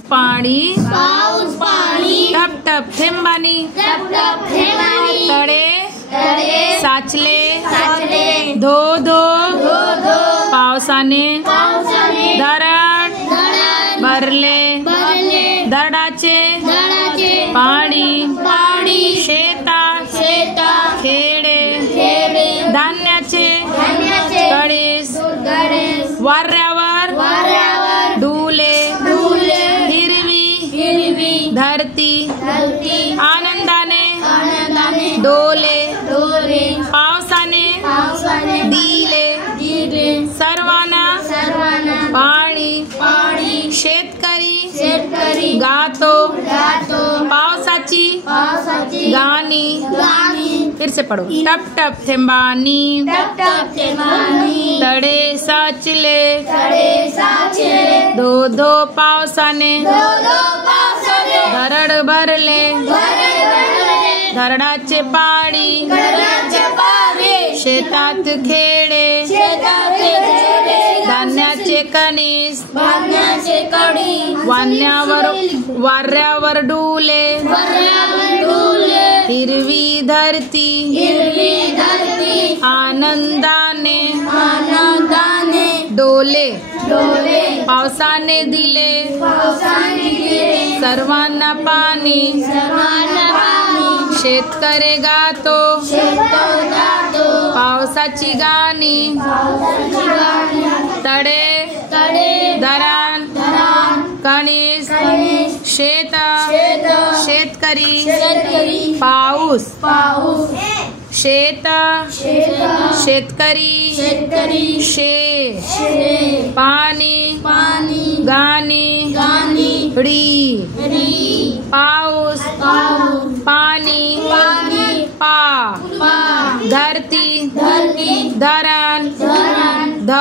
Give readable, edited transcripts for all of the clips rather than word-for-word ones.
पाणी पाऊस पाणी टप टप थेंबानी टप टप थेंबानी तळे तळे साचले साचले धो धो धो धो पावसाने पावसाने धरण धरण भरले भरले दडाचे दडाचे पाणी पाणी शेतात शेतात खेडे खेडे धान्याचे धान्याचे कळीस गणेश वाऱ्यावर वाऱ्यावर डुले डुले हिरवी हिरवी धरती धरती आनंदाने आनंदाने डोले डोले पावसाने पावसाने दिले दिले सर्वांना सर्वांना पाणी पाणी शेतकरी शेतकरी गातो गातो पावसाची पावसाची गाणी गाणी फिर से पढ़ो टप टप थेंबानी टप टप थेंबानी तड़े साचले तळे साचले धो धो पावसाने धो धो पावसाने धरड भरले भरले धरणाचे पाणी घराचे पाणी शेतात खेडे शेताचे खेडे धान्याचे कणीस धान्याचे कडी वाऱ्यावर डुले वाऱ्यावर डुले हिरवी धरती हिरवी धरती आनंदाने आनंदाने डोले डोले पावसाने दिले पावसाने दिले सर्वांना पाणी सर्वांना पाणी शेतकरी गातो शेतात गातो पावसाची गाणी पावसाची गाणी तडे तळे धरण धरण कणीस कणीस शेत शेत शेतकरी शेतकरी पाऊस पाऊस शेत शेत शेतकरी शेतकरी शे शे पाणी पाणी गाणी गाणी री री पाऊस पाऊस पाणी पाणी पा पा धरती धरती धरण धरण ध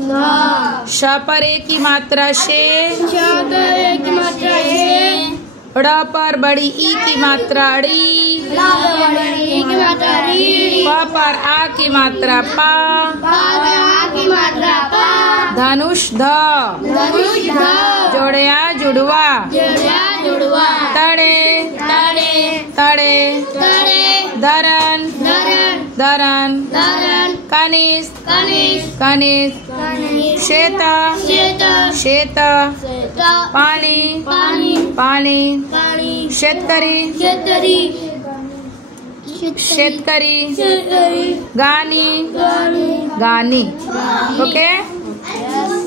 ध शपरे की मात्रा शे शतरे की मात्रा शे ड़ पर बड़ी ई की मात्रा ड़ी लागी की मात्रा री प पर आ की मात्रा पा पागा की मात्रा पा धनुष ध धनुष ध जोड़या जुड़वा जोड़या जुड़वा तड़े तड़े तड़े तड़े धरण धरण धरण धरण कणीस कणीस कणीस कणीस शेत शेत शेत शेत पाणी पाणी पाणी पाणी शेतकरी शेतकरी शेतकरी शेतकरी गाणी गाणी गाणी ओके Yes.